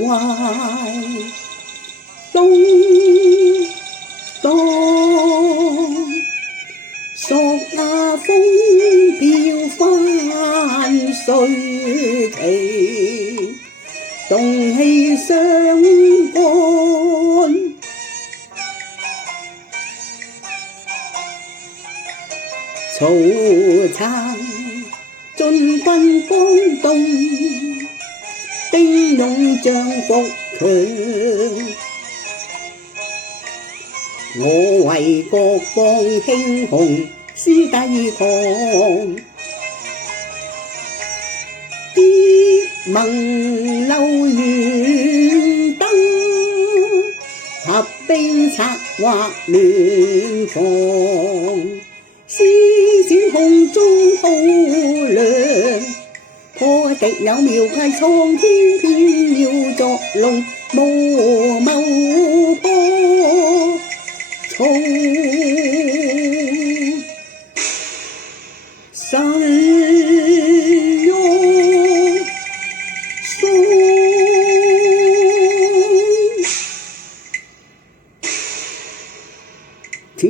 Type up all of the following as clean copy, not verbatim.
懷東蕩，索亞風飄翻水期，動氣相干。曹參進軍江東，兵勇將國強。我為國邦興雄，師弟狂。結盟留玄德，合兵策劃聯防。施展空中肚量，破敵有妙計創天變，要作龍無謀破曹神玉松。天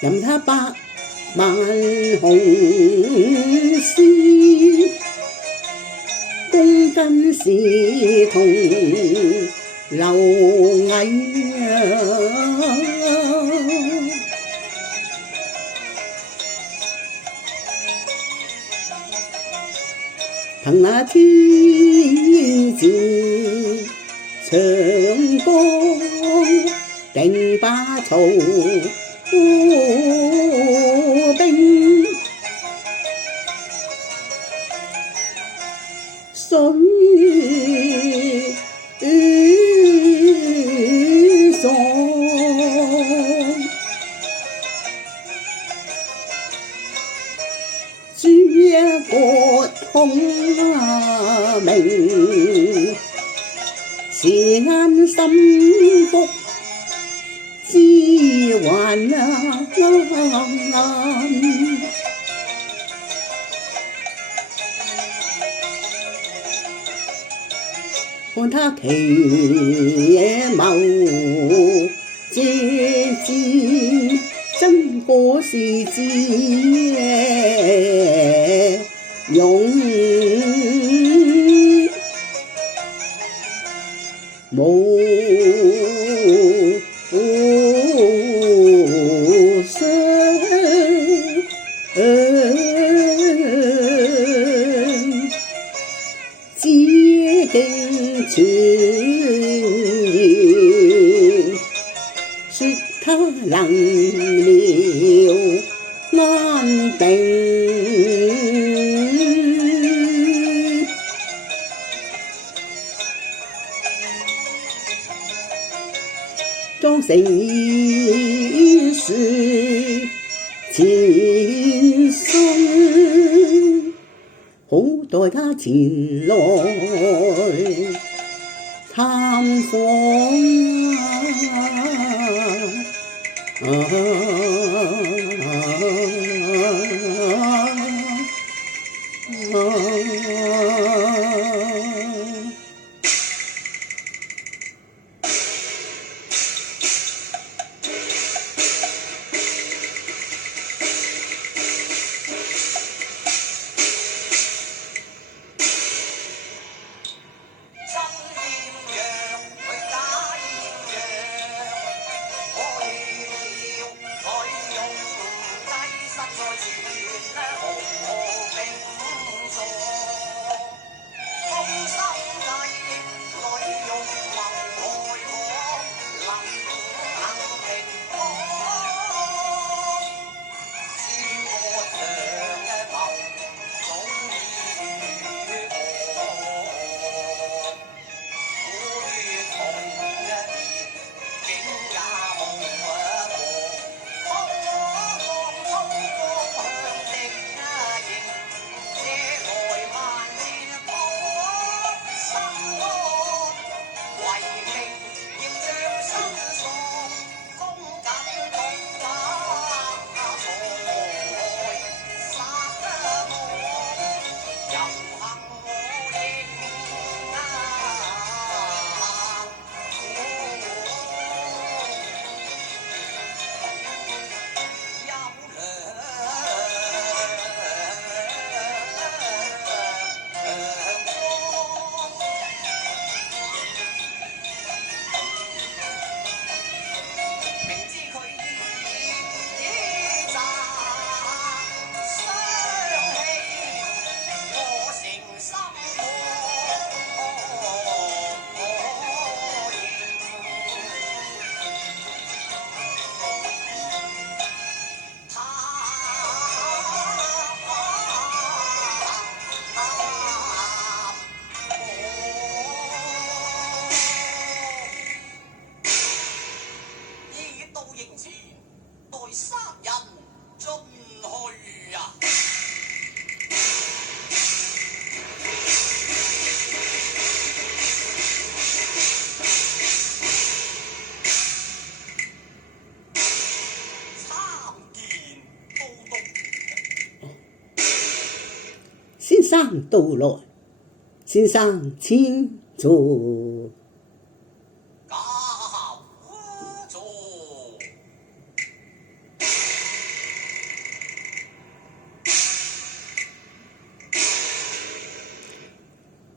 任他百萬雄師，公真是同螻蟻憑那天子長江，定把曹兵水喪，諸葛孔明是安心腹，知還看他奇謀借箭，真可是智勇無雙，知興傳言，說他能療安定。裝成事前身，好待他前來探訪三人進去啊！參見都督。先生到來，先生請坐。教座。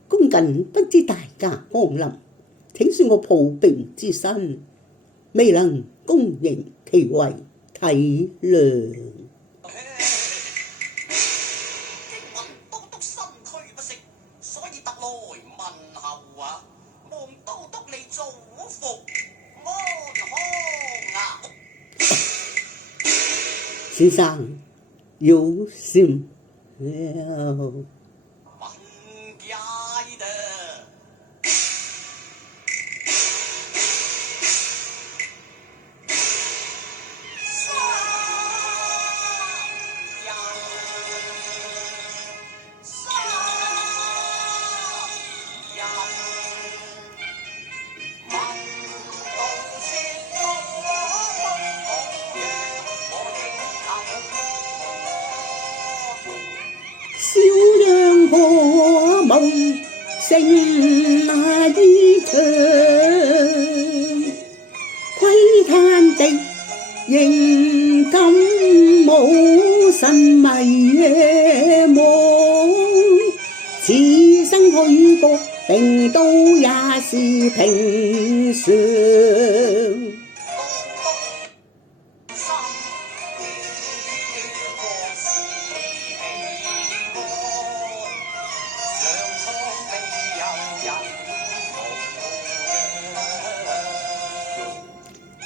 恭謹不知大駕光臨，請恕我抱病之身，未能恭迎其位，體諒。聽聞都督身軀不適，所以特來問候啊！望都督你早復安康啊！先生有心了。文佳的。小樣可夢成那衣裳，窺探敵仍感無神迷夜夢，此生虛局定都也是平常。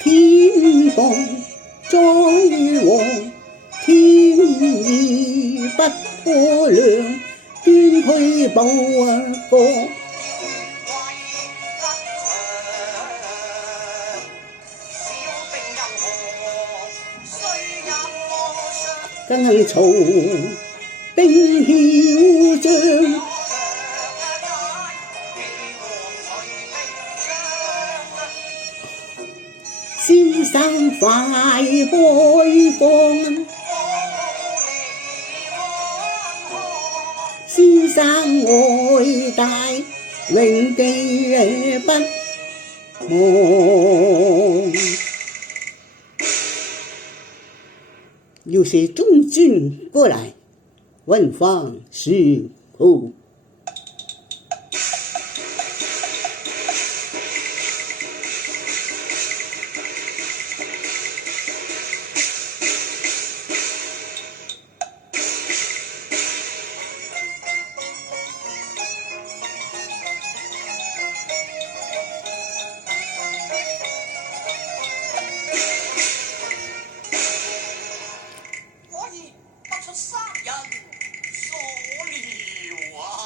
天降災禍，天意不可量，捐軀報國。更曹兵囂張，先生快開放，先生愛戴永記不忘。有些中軍過來，問方是後。可以不出三人所料啊！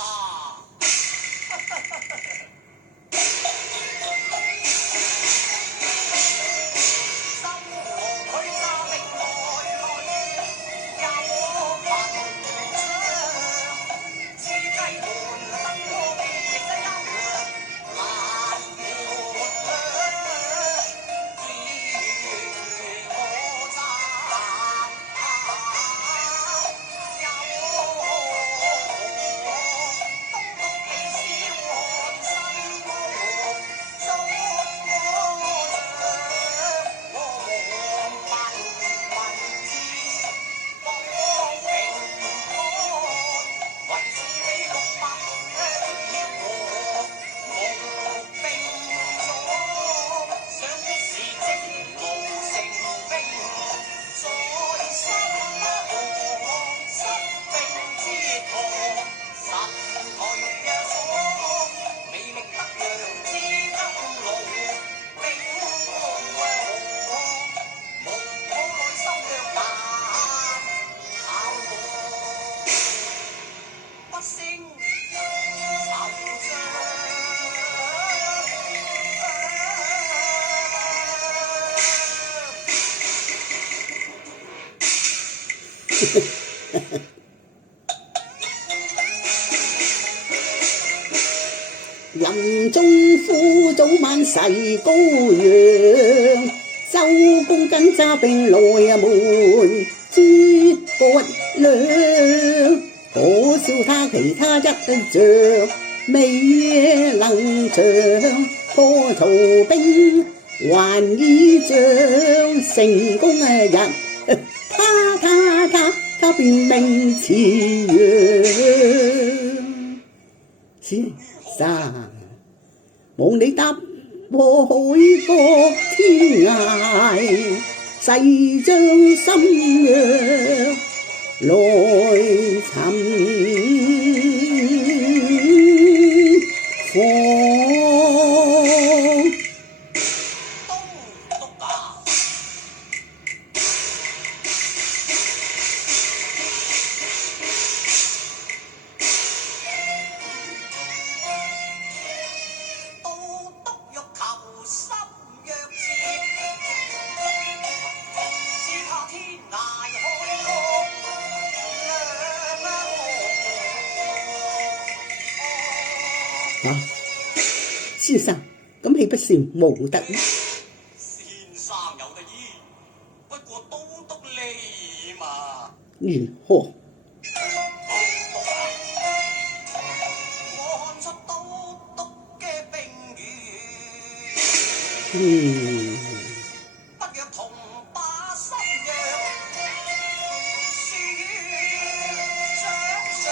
林中府早晚誓高陽，周公跟揸兵來門諸葛亮，可笑他其他一將未能將，破曹兵還依仗，成功人他便名似揚。先生，望你踏破海角天涯，誓將心約來尋訪。先生，咁豈不是無得呢？先生有得醫，不過都督你嘛。如何？我看出都督嘅兵語，不若同把心約，書於掌上。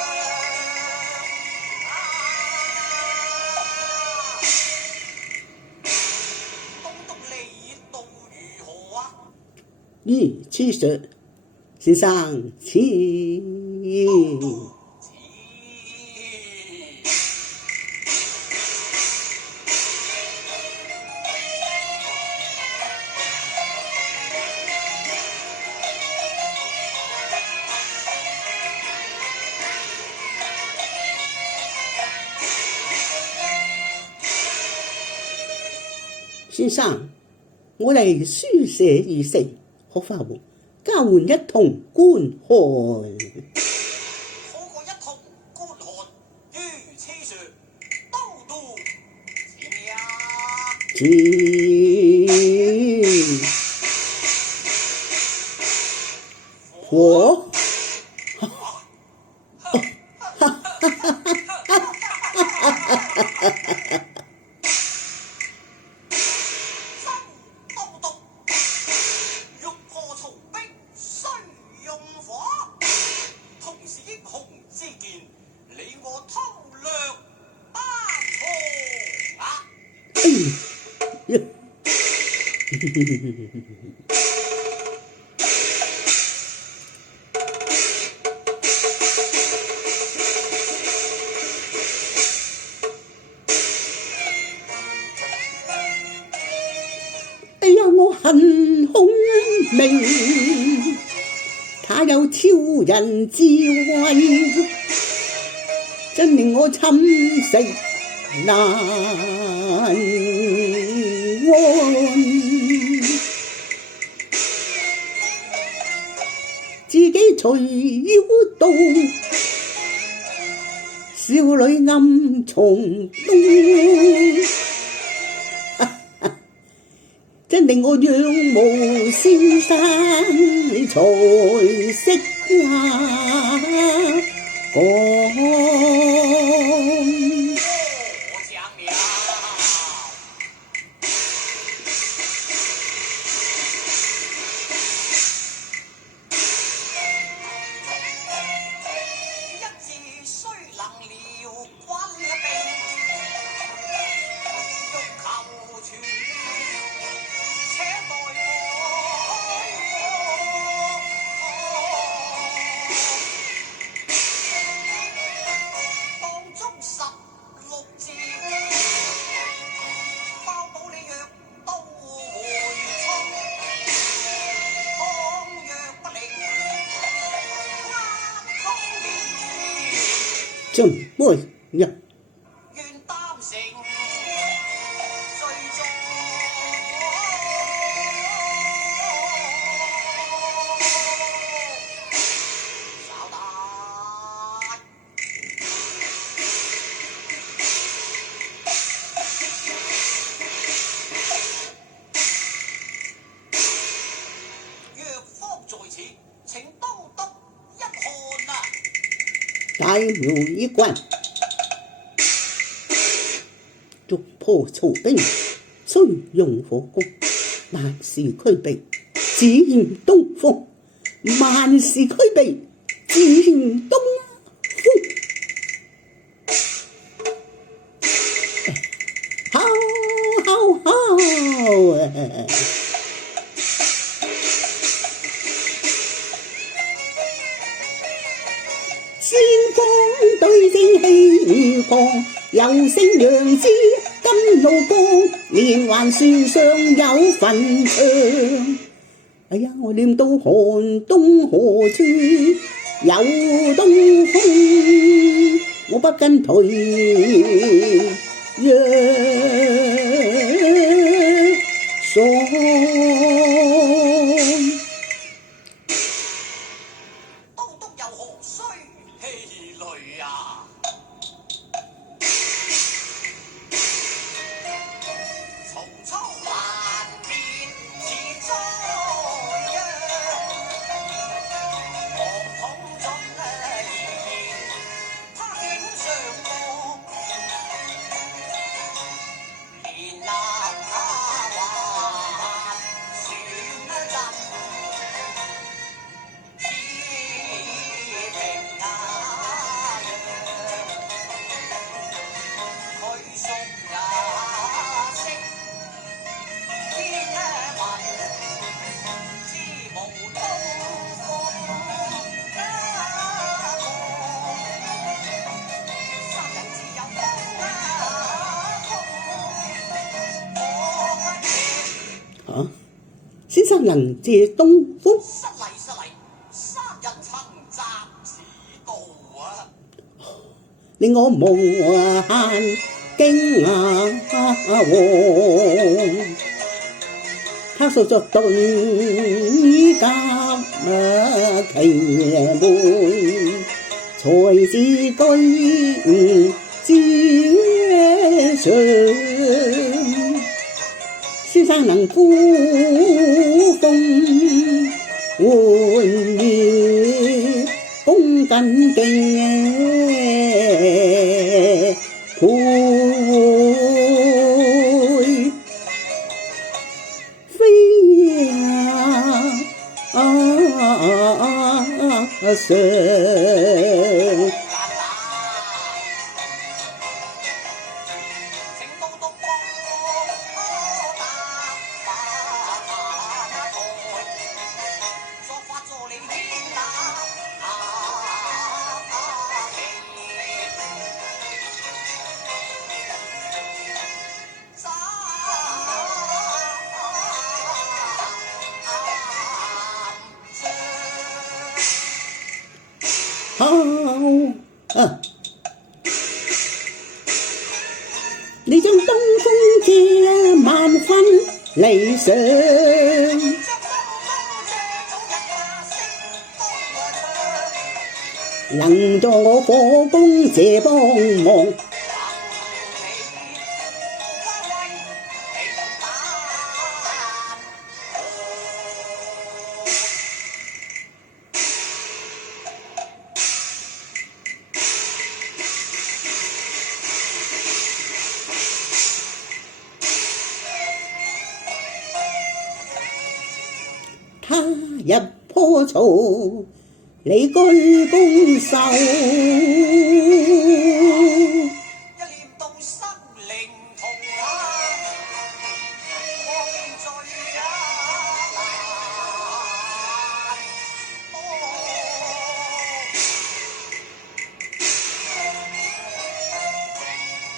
咦，黐說先生，黐先生，我嚟書寫已成，可否交換一同觀看？好過一同觀看，如此說，都督前我哎呀，我恨孔明，他有超人智慧，真令我寢食難安。自己隨腰刀，少女暗從東，真令我仰慕先生才識講。怎麼樣？願擔成最終。請都督一看啊！大廟一關，逐破曹兵，雖用火攻，萬事俱備，只欠東風。萬事俱備，只欠東風。好好好啊！先鋒對正氣如狂，又勝楊枝金路光，連環船上有墳場。哎呀，我念到寒冬何處有東風，我不跟退讓爽。都督又何須氣餒啊！曹操萬變似災殃，王統盡言，他竟上國，連立他還選陣。先生能借東風？失禮，三人曾習此道啊！令我無限驚惶。他數作遁甲奇門，才智居之上。先生能呼風喚雨，恭謹敬配飛上。好啊！你將東風借萬分理想，能助我火攻這幫忙。他日破曹，你居攻守。一念到生靈同忘罪啊！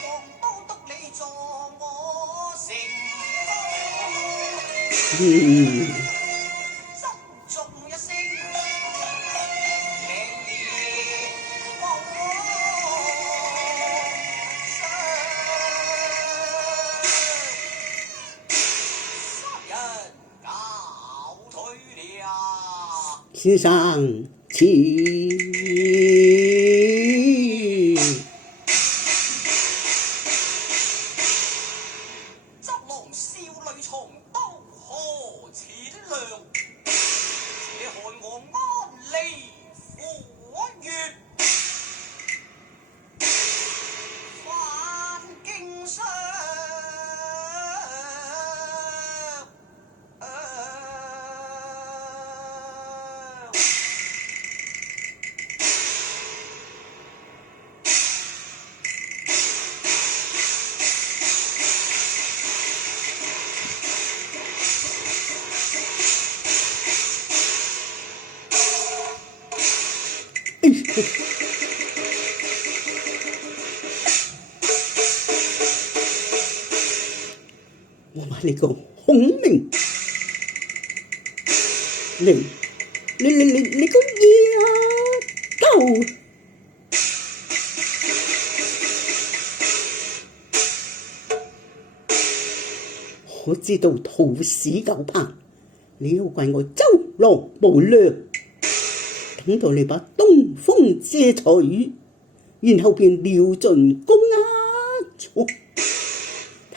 王都督你助我成功。先生似執郎少女從刀何似亮，且看我安離火月，翻經霜。我話你個孔明，你個野狗！我知道土屎狗怕，你要怪我周郎無良，等到你把東風借取，然後便料盡公壓，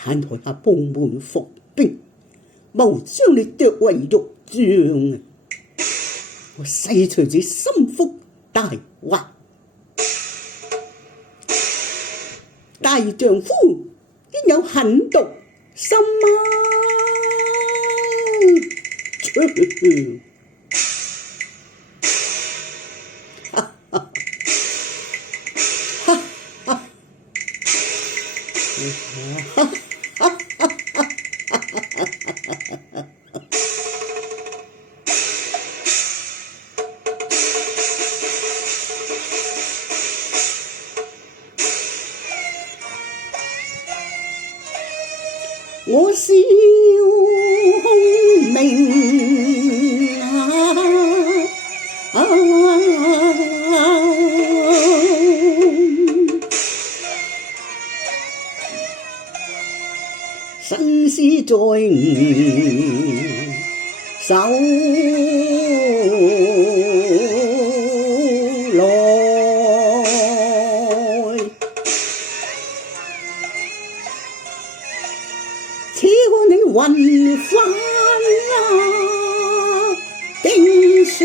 攤台下部門伏兵，謀將你剁為肉醬。我細錘子心腹大患，大丈夫應有狠毒心我笑孔明生死在吾手內。且看你雲翻經霜。